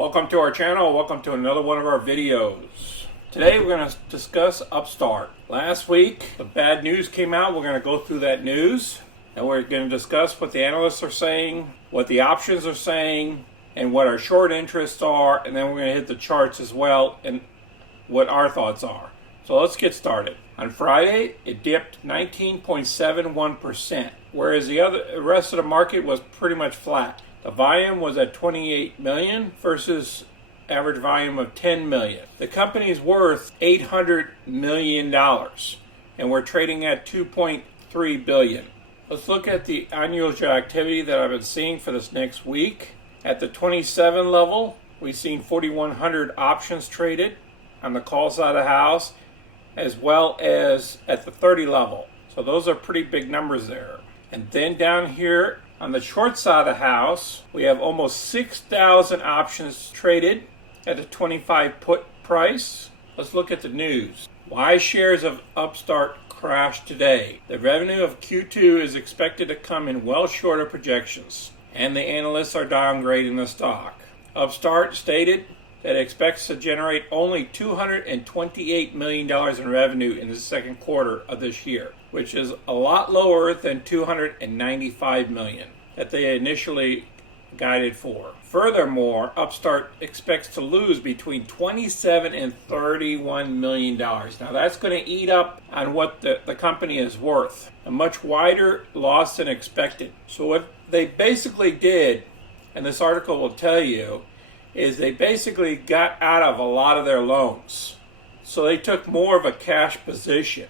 Welcome to our channel. Welcome to another one of our videos. Today we're going to discuss Upstart. Last week, the bad news came out. We're going to go through that news and we're going to discuss what the analysts are saying, what the options are saying, and what our short interests are. And then we're going to hit the charts as well and what our thoughts are. So let's get started. On Friday, it dipped 19.71%, whereas the rest of the market was pretty much flat. The volume was at 28 million versus average volume of 10 million. The company is worth $800 million, and we're trading at 2.3 billion. Let's look at the unusual activity that I've been seeing for this next week. At the 27 level, we've seen 4,100 options traded on the call side of the house, as well as at the 30 level. So those are pretty big numbers there. And then down here on the short side of the house, we have almost 6,000 options traded at a 25 put price. Let's look at the news. Why shares of Upstart crashed today? The revenue of Q2 is expected to come in well short of projections, and the analysts are downgrading the stock. Upstart stated that it expects to generate only $228 million in revenue in the second quarter of this year, which is a lot lower than $295 million that they initially guided for. Furthermore, Upstart expects to lose between $27 and $31 million. Now that's going to eat up on what the company is worth. A much wider loss than expected. So what they basically did, and this article will tell you, is they basically got out of a lot of their loans. So they took more of a cash position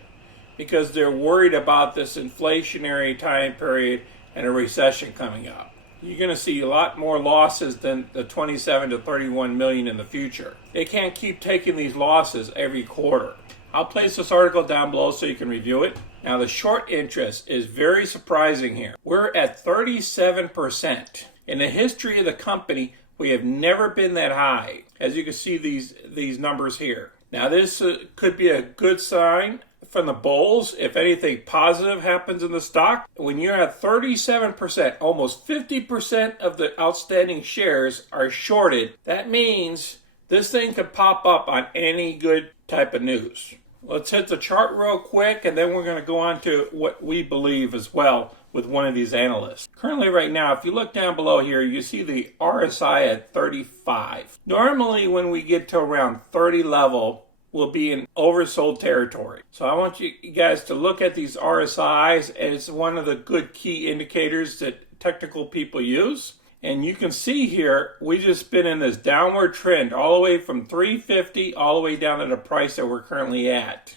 because they're worried about this inflationary time period and a recession coming up. You're going to see a lot more losses than the 27 to 31 million in the future. They can't keep taking these losses every quarter. I'll place this article down below so you can review it. Now the short interest is very surprising here. We're at 37%. In the history of the company, we have never been that high. As you can see these numbers here. Now this could be a good sign from the bulls if anything positive happens in the stock. When you're at 37%, almost 50% of the outstanding shares are shorted. That means this thing could pop up on any good type of news. Let's hit the chart real quick and then we're going to go on to what we believe as well with one of these analysts. Currently right now, if you look down below here, you see the RSI at 35. Normally when we get to around 30 level, we'll be in oversold territory. So I want you guys to look at these RSIs, and it's one of the good key indicators that technical people use. And you can see here, we've just been in this downward trend all the way from 350 all the way down to the price that we're currently at.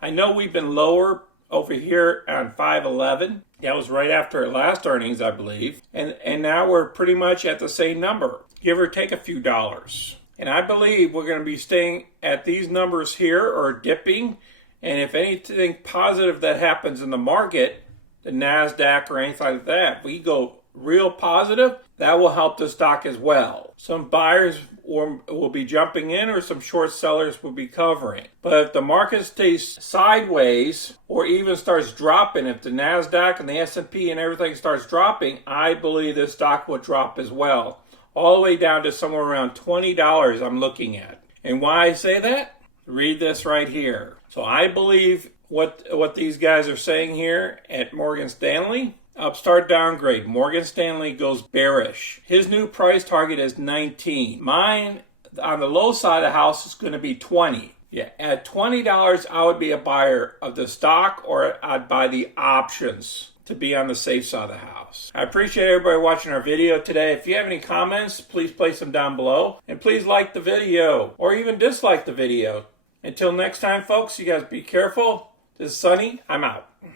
I know we've been lower over here on 511. That was right after our last earnings, I believe. And now we're pretty much at the same number, give or take a few dollars. And I believe we're going to be staying at these numbers here or dipping. And if anything positive that happens in the market, the NASDAQ or anything like that, we go real positive, that will help the stock as well. Some buyers will be jumping in or some short sellers will be covering. But if the market stays sideways or even starts dropping, if the NASDAQ and the S&P and everything starts dropping, I believe this stock will drop as well. All the way down to somewhere around $20 I'm looking at. And why I say that? Read this right here. So I believe what these guys are saying here at Morgan Stanley. Upstart downgrade. Morgan Stanley goes bearish. His new price target is 19. Mine on the low side of the house is going to be 20. Yeah, at $20 I would be a buyer of the stock, or I'd buy the options to be on the safe side of the house. I appreciate everybody watching our video today. If you have any comments, please place them down below. And please like the video or even dislike the video. Until next time, folks, you guys be careful. This is Sonny. I'm out.